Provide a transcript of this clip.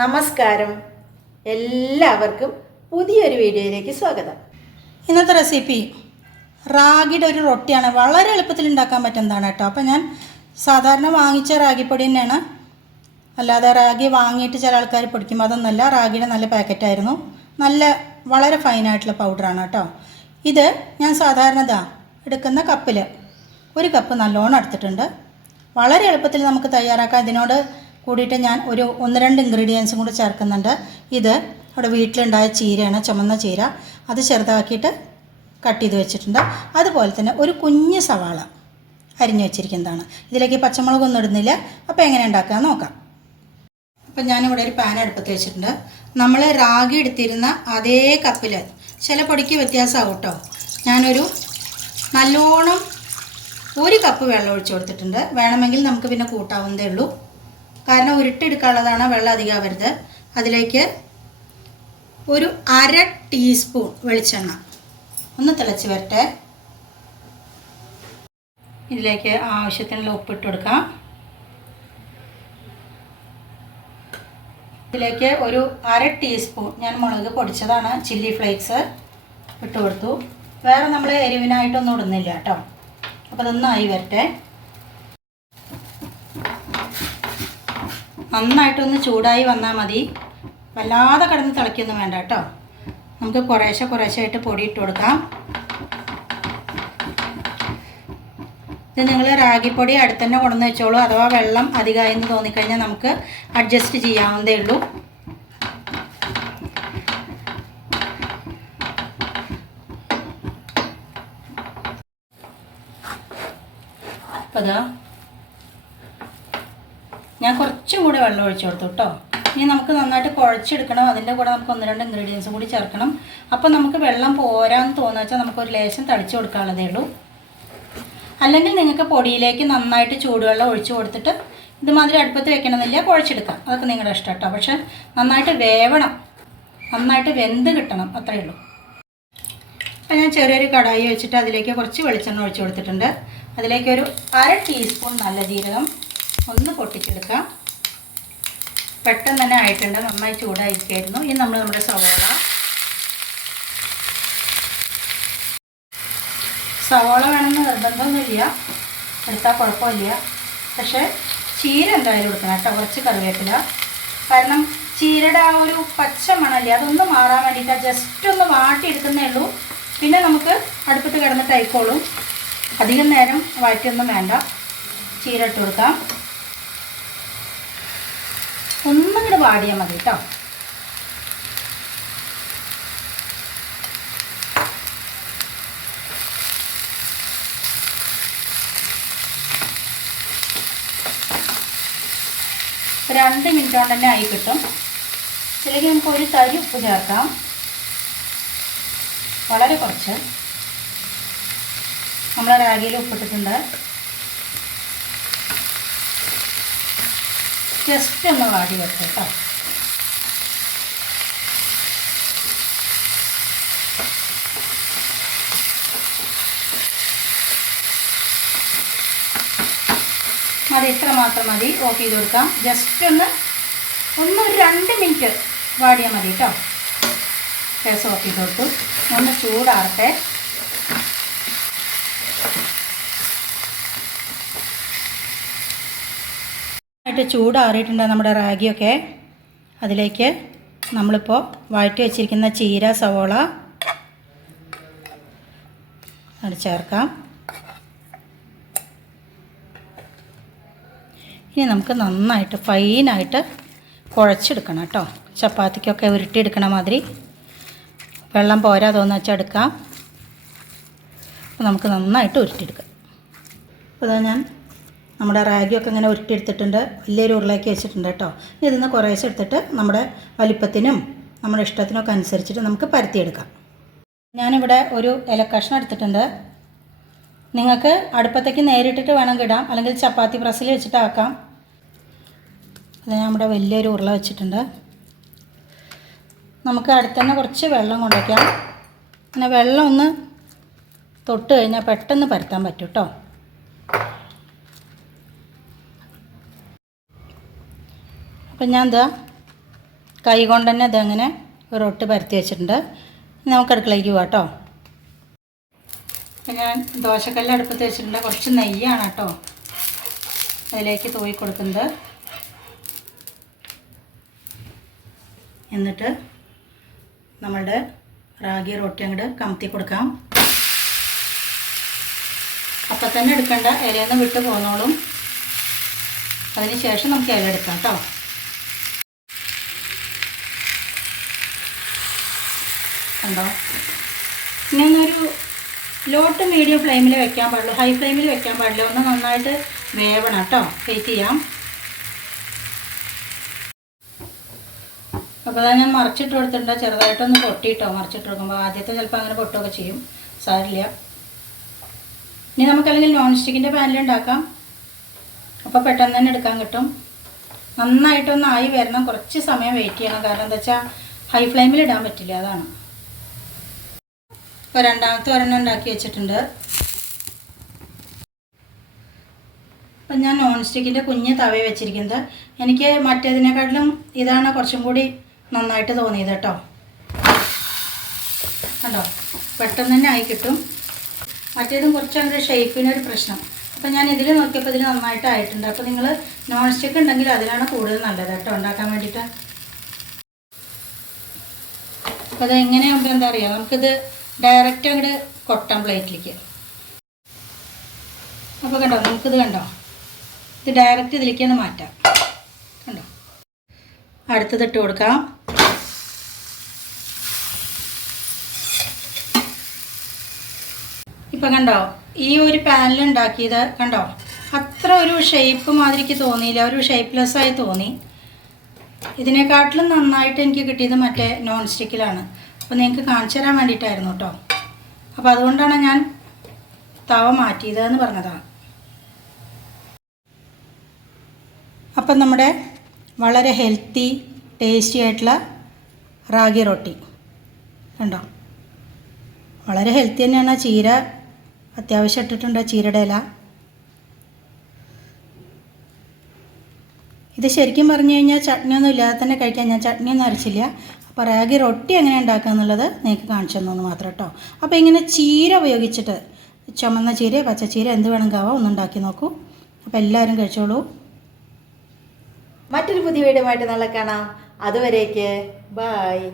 നമസ്കാരം. എല്ലാവർക്കും പുതിയൊരു വീഡിയോയിലേക്ക് സ്വാഗതം. ഇന്നത്തെ റെസിപ്പി റാഗിയുടെ ഒരു റൊട്ടിയാണ്. വളരെ എളുപ്പത്തിൽ ഉണ്ടാക്കാൻ പറ്റുന്നതാണ് കേട്ടോ. അപ്പോൾ ഞാൻ സാധാരണ വാങ്ങിച്ച റാഗിപ്പൊടി തന്നെയാണ്. അല്ലാതെ റാഗി വാങ്ങിയിട്ട് ചില ആൾക്കാർ പൊടിക്കും. അതൊന്നല്ല റാഗിയുടെ നല്ല പാക്കറ്റായിരുന്നു നല്ല വളരെ ഫൈനായിട്ടുള്ള പൗഡറാണ് കേട്ടോ. ഇത് ഞാൻ സാധാരണ എടുക്കുന്ന കപ്പിൽ ഒരു കപ്പ് നല്ലോണം എടുത്തിട്ടുണ്ട്. വളരെ എളുപ്പത്തിൽ നമുക്ക് തയ്യാറാക്കാം. ഇതിനോട് കൂടിയിട്ട് ഞാൻ ഒരു ഒന്ന് രണ്ട് ഇൻഗ്രീഡിയൻസും കൂടി ചേർക്കുന്നുണ്ട്. ഇത് അവിടെ വീട്ടിലുണ്ടായ ചീരയാണ് ചുമന്ന ചീര. അത് ചെറുതാക്കിയിട്ട് കട്ട് ചെയ്ത് വെച്ചിട്ടുണ്ട്. അതുപോലെ തന്നെ ഒരു കുഞ്ഞ് സവാള അരിഞ്ഞു വെച്ചിരിക്കുന്നതാണ്. ഇതിലേക്ക് പച്ചമുളകൊന്നും ഇടുന്നില്ല. അപ്പോൾ എങ്ങനെ ഉണ്ടാക്കുക നോക്കാം. അപ്പം ഞാനിവിടെ ഒരു പാൻ അടുപ്പത്ത് വെച്ചിട്ടുണ്ട്. നമ്മൾ റാഗി എടുത്തിരുന്ന അതേ കപ്പിൽ ചില പൊടിക്ക് വ്യത്യാസമാകും കേട്ടോ ഞാനൊരു നല്ലോണം ഒരു കപ്പ് വെള്ളം ഒഴിച്ചു കൊടുത്തിട്ടുണ്ട്. വേണമെങ്കിൽ നമുക്ക് പിന്നെ കൂട്ടാവുന്നതേ ഉള്ളൂ. ഉരുട്ടിയെടുക്കാനുള്ളതാണ് വെള്ളം അധികം ആവരുത് അതിലേക്ക് ഒരു അര ടീസ്പൂൺ വെളിച്ചെണ്ണ. ഒന്ന് തിളച്ച് വരട്ടെ. ഇതിലേക്ക് ആവശ്യത്തിനുള്ള ഉപ്പിട്ട് കൊടുക്കാം. ഇതിലേക്ക് ഒരു അര ടീസ്പൂൺ ഞാൻ മുളക് പൊടിച്ചതാണ് ചില്ലി ഫ്ലേക്സ് ഇട്ട് കൊടുത്തു. വേറെ നമ്മൾ എരിവിനായിട്ടൊന്നും ഇടുന്നില്ല കേട്ടോ. അപ്പോൾ അതൊന്നായി വരട്ടെ. നന്നായിട്ടൊന്ന് ചൂടായി വന്നാൽ മതി. വല്ലാതെ കിടന്ന് തിളയ്ക്കൊന്നും വേണ്ട കേട്ടോ. നമുക്ക് കുറേശ്ശെ കുറേശ്ശെ ആയിട്ട് പൊടി ഇട്ട് കൊടുക്കാം. ഇത് നിങ്ങൾ റാഗിപ്പൊടി അടുത്തന്നെ കൊണ്ടുവന്ന് വെച്ചോളൂ. അഥവാ വെള്ളം അധികമായി എന്ന് തോന്നിക്കഴിഞ്ഞാൽ നമുക്ക് അഡ്ജസ്റ്റ് ചെയ്യാവുന്നതേ ഉള്ളൂ. അപ്പോൾ ഞാൻ കുറച്ചും കൂടി വെള്ളം ഒഴിച്ചു കൊടുത്തു കേട്ടോ ഇനി നമുക്ക് നന്നായിട്ട് കുഴച്ചെടുക്കണം. അതിന്റെ കൂടെ നമുക്ക് ഒന്ന് രണ്ട് ഇൻഗ്രീഡിയൻസും കൂടി ചേർക്കണം. അപ്പോൾ നമുക്ക് വെള്ളം പോരാന്ന് തോന്നുക വെച്ചാൽ നമുക്കൊരു ലേശം തളിച്ചു കൊടുക്കാനുള്ളതേ ഉള്ളൂ. അല്ലെങ്കിൽ നിങ്ങൾക്ക് പൊടിയിലേക്ക് നന്നായിട്ട് ചൂടുവെള്ളം ഒഴിച്ചു കൊടുത്തിട്ട് ഇതുമാതിരി അടുപ്പത്ത് വെക്കണമെന്നില്ല കുഴച്ചെടുക്കാം. അതൊക്കെ നിങ്ങളുടെ ഇഷ്ടം കേട്ടോ പക്ഷെ നന്നായിട്ട് വേവണം. നന്നായിട്ട് വെന്ത് കിട്ടണം. അത്രയേ ഉള്ളൂ. അപ്പം ഞാൻ ചെറിയൊരു കടായി വെച്ചിട്ട് അതിലേക്ക് കുറച്ച് വെളിച്ചെണ്ണ ഒഴിച്ചു കൊടുത്തിട്ടുണ്ട്. അതിലേക്ക് ഒരു അര ടീസ്പൂൺ നല്ല ജീരകം ഒന്ന് പൊട്ടിച്ചെടുക്കാം. പെട്ടെന്ന് തന്നെ ആയിട്ടുണ്ട്. നന്നായി ചൂടായിരിക്കായിരുന്നു. ഇനി നമ്മൾ നമ്മുടെ സവോള. സവോള വേണമെന്ന് നിർബന്ധമൊന്നുമില്ല. എടുത്താൽ കുഴപ്പമില്ല. പക്ഷേ ചീര എന്തായാലും എടുക്കണം കേട്ടോ. കുറച്ച് കറിവേപ്പില. കാരണം ചീരയുടെ ആ ഒരു പച്ച മണല്ലേ? അതൊന്ന് മാറാൻ വേണ്ടിയിട്ട് ജസ്റ്റ് ഒന്ന് വാട്ടിയെടുക്കുന്നേ ഉള്ളൂ. പിന്നെ നമുക്ക് അടുപ്പത്ത് കിടന്നിട്ട് അയക്കോളും അധികം നേരം വാറ്റിയൊന്നും വേണ്ട. ചീര ഇട്ട് കൊടുക്കാം. ഒന്നും വാടിയാൽ മതി കേട്ടോ രണ്ട് മിനിറ്റ് കൊണ്ട് തന്നെ ആയി കിട്ടും. ഇതിലേക്ക് നമുക്ക് ഒരു തരി ഉപ്പ് ചേർക്കാം. വളരെ കുറച്ച്. നമ്മൾ റാഗിയിൽ ഉപ്പിട്ടിട്ടുണ്ട്. ജസ്റ്റ് ഒന്ന് വാടി വെക്കാം കേട്ടോ മതി ഇത്ര മാത്രം മതി. ഓഫ് ചെയ്ത് കൊടുക്കാം. ജസ്റ്റ് ഒന്ന് ഒന്ന് ഒരു രണ്ട് മിനിറ്റ് വാടിയാൽ മതി കേട്ടോ ഗ്യാസ് ഓഫ് ചെയ്ത് കൊടുത്തു. ഒന്ന് ചൂടാറട്ടെ. ആയിട്ട് ചൂടാറിയിട്ടുണ്ട് നമ്മുടെ റാഗിയൊക്കെ. അതിലേക്ക് നമ്മളിപ്പോൾ വഴറ്റി വെച്ചിരിക്കുന്ന ചീര സവോള അത് ചേർക്കാം. ഇനി നമുക്ക് നന്നായിട്ട് ഫൈനായിട്ട് കുഴച്ചെടുക്കണം കേട്ടോ. ചപ്പാത്തിക്കൊക്കെ ഉരുട്ടിയെടുക്കണ മാതിരി. വെള്ളം പോരാ തോന്നുന്ന വെച്ചാൽ എടുക്കാം. നമുക്ക് നന്നായിട്ട് ഉരുട്ടിയെടുക്കാം. അപ്പോൾ ഞാൻ നമ്മുടെ റാഗിയൊക്കെ ഇങ്ങനെ ഉരുട്ടിയെടുത്തിട്ടുണ്ട്. വലിയൊരു ഉരുളേക്ക് വെച്ചിട്ടുണ്ട് കേട്ടോ. ഇനി ഇതിൽ നിന്ന് കുറേശ്ശെ എടുത്തിട്ട് നമ്മുടെ വലിപ്പത്തിനും നമ്മുടെ ഇഷ്ടത്തിനൊക്കെ അനുസരിച്ചിട്ട് നമുക്ക് പരത്തിയെടുക്കാം. ഞാനിവിടെ ഒരു ഇലക്കഷ്ണം എടുത്തിട്ടുണ്ട്. നിങ്ങൾക്ക് അടുപ്പത്തേക്ക് നേരിട്ടിട്ട് വേണം കിടാം അല്ലെങ്കിൽ ചപ്പാത്തി പ്രസ്സിൽ വെച്ചിട്ട് ആക്കാം. അത് ഇവിടെ വലിയൊരു ഉരുള വെച്ചിട്ടുണ്ട്. നമുക്ക് അടുത്ത് തന്നെ കുറച്ച് വെള്ളം കൊണ്ടുവയ്ക്കാം. പിന്നെ വെള്ളം ഒന്ന് തൊട്ട് കഴിഞ്ഞാൽ പെട്ടെന്ന് പരത്താൻ പറ്റും കേട്ടോ. അപ്പം ഞാൻ എന്താ കൈ കൊണ്ട് തന്നെ ഇതങ്ങനെ ഒരൊട്ട് പരത്തി വെച്ചിട്ടുണ്ട്. നമുക്ക് അടുക്കളയ്ക്ക് പോവാം കേട്ടോ. ഞാൻ ദോശക്കല്ല് അടുപ്പത്ത് വെച്ചിട്ടുണ്ട്. കുറച്ച് നെയ്യാണ് കേട്ടോ അതിലേക്ക് തൂയി കൊടുക്കുന്നത്. എന്നിട്ട് നമ്മളുടെ റാഗി റൊട്ടി അങ്ങോട്ട് കമത്തി കൊടുക്കാം. അപ്പം തന്നെ എടുക്കേണ്ട. ഇലയിൽ നിന്ന് വിട്ട് പോന്നോളും. അതിന് ശേഷം നമുക്ക് ഇല എടുക്കാം കേട്ടോ. കണ്ടോ ഇനി ഒന്നൊരു ലോ ടു മീഡിയം ഫ്ലെയിമിൽ വെക്കാൻ പാടില്ല. ഹൈ ഫ്ലെയിമിൽ വെക്കാൻ പാടില്ല. ഒന്ന് നന്നായിട്ട് വേവണം കേട്ടോ. വെയിറ്റ് ചെയ്യാം. അപ്പോൾ അതാ ഞാൻ മറിച്ചിട്ട് കൊടുത്തിട്ടുണ്ട്. ചെറുതായിട്ടൊന്ന് പൊട്ടിയിട്ടോ മറിച്ചിട്ട് കൊടുക്കുമ്പോൾ ആദ്യത്തെ ചിലപ്പോൾ അങ്ങനെ പൊട്ടുകയൊക്കെ ചെയ്യും. സാരില്ല. ഇനി നമുക്കല്ലെങ്കിൽ നോൺ സ്റ്റിക്കിന്റെ പാനിൽ ഉണ്ടാക്കാം. അപ്പോൾ പെട്ടെന്ന് തന്നെ എടുക്കാൻ കിട്ടും. നന്നായിട്ടൊന്ന് ആയി വരണം. കുറച്ച് സമയം വെയിറ്റ് ചെയ്യണം. കാരണം എന്താ വെച്ചാൽ ഹൈ ഫ്ലെയിമിൽ ഇടാൻ പറ്റില്ല. അതാണ്. ഇപ്പോൾ രണ്ടാമത്തെ ഒരെണ്ണം ഉണ്ടാക്കി വെച്ചിട്ടുണ്ട്. അപ്പം ഞാൻ നോൺ സ്റ്റിക്കിന്റെ കുഞ്ഞ് തവ വെച്ചിരിക്കുന്നത്. എനിക്ക് മറ്റേതിനെക്കാട്ടിലും ഇതാണ് കുറച്ചും കൂടി നന്നായിട്ട് തോന്നിയത് കേട്ടോ. കണ്ടോ? പെട്ടെന്ന് തന്നെ ആയി കിട്ടും. മറ്റേതും കുറച്ചൊരു ഷേപ്പിനൊരു പ്രശ്നം. അപ്പം ഞാൻ ഇതിൽ നോക്കിയപ്പോൾ ഇതിൽ നന്നായിട്ട് ആയിട്ടുണ്ട്. അപ്പോൾ നിങ്ങൾ നോൺ സ്റ്റിക്ക് ഉണ്ടെങ്കിൽ അതിലാണ് കൂടുതൽ നല്ലത് കേട്ടോ. ഉണ്ടാക്കാൻ വേണ്ടിയിട്ട്. അപ്പോൾ അത് എങ്ങനെയാകുമ്പോൾ എന്താ പറയുക നമുക്കിത് ഡയറക്റ്റ് അങ്ങോട്ട് കൊട്ടാം പ്ലേറ്റിലേക്ക്. അപ്പോൾ കണ്ടോ നമുക്കിത് കണ്ടോ? ഇത് ഡയറക്റ്റ് ഇതിലേക്ക് ഒന്ന് മാറ്റാം. കണ്ടോ? അടുത്തത് ഇട്ട് കൊടുക്കാം. ഇപ്പം കണ്ടോ ഈ ഒരു പാനിൽ ഉണ്ടാക്കിയത് കണ്ടോ? അത്ര ഒരു ഷേപ്പ് മാതിരിക്ക് തോന്നിയില്ല ഒരു ഷേപ്പ്ലെസ്സായി തോന്നി. ഇതിനെക്കാട്ടിലും നന്നായിട്ട് എനിക്ക് കിട്ടിയത് മറ്റേ നോൺ സ്റ്റിക്കിലാണ് അപ്പോൾ നിങ്ങൾക്ക് കാണിച്ചു തരാൻ വേണ്ടിയിട്ടായിരുന്നു കേട്ടോ. അപ്പോൾ അതുകൊണ്ടാണ് ഞാൻ തവ മാറ്റിയതെന്ന് പറഞ്ഞതാണ് അപ്പം നമ്മുടെ വളരെ ഹെൽത്തി ടേസ്റ്റി ആയിട്ടുള്ള റാഗി റൊട്ടി. കണ്ടോ? വളരെ ഹെൽത്തി തന്നെയാണ് ആ ചീര. അത്യാവശ്യം ഇട്ടിട്ടുണ്ട് ചീരയുടെ ഇല. ഇത് ശരിക്കും പറഞ്ഞു കഴിഞ്ഞാൽ ചട്നിയൊന്നും ഇല്ലാതെ തന്നെ കഴിക്കാൻ ഞാൻ ചട്നിയൊന്നും അരച്ചില്ല. അപ്പോൾ റാഗി റൊട്ടി എങ്ങനെ ഉണ്ടാക്കുക എന്നുള്ളത് നിങ്ങൾക്ക് കാണിച്ചു തന്നു മാത്രം കേട്ടോ. അപ്പോൾ ഇങ്ങനെ ചീര ഉപയോഗിച്ചിട്ട് ചുമന്ന ചീര പച്ചച്ചീര എന്ത് വേണമെങ്കിൽ ആവാം ഒന്ന് ഉണ്ടാക്കി നോക്കൂ. അപ്പോൾ എല്ലാവരും കഴിച്ചോളൂ. മറ്റൊരു പുതിയ വീഡിയോ ആയിട്ട് നാളെ കാണാം. അതുവരേക്ക് ബായ്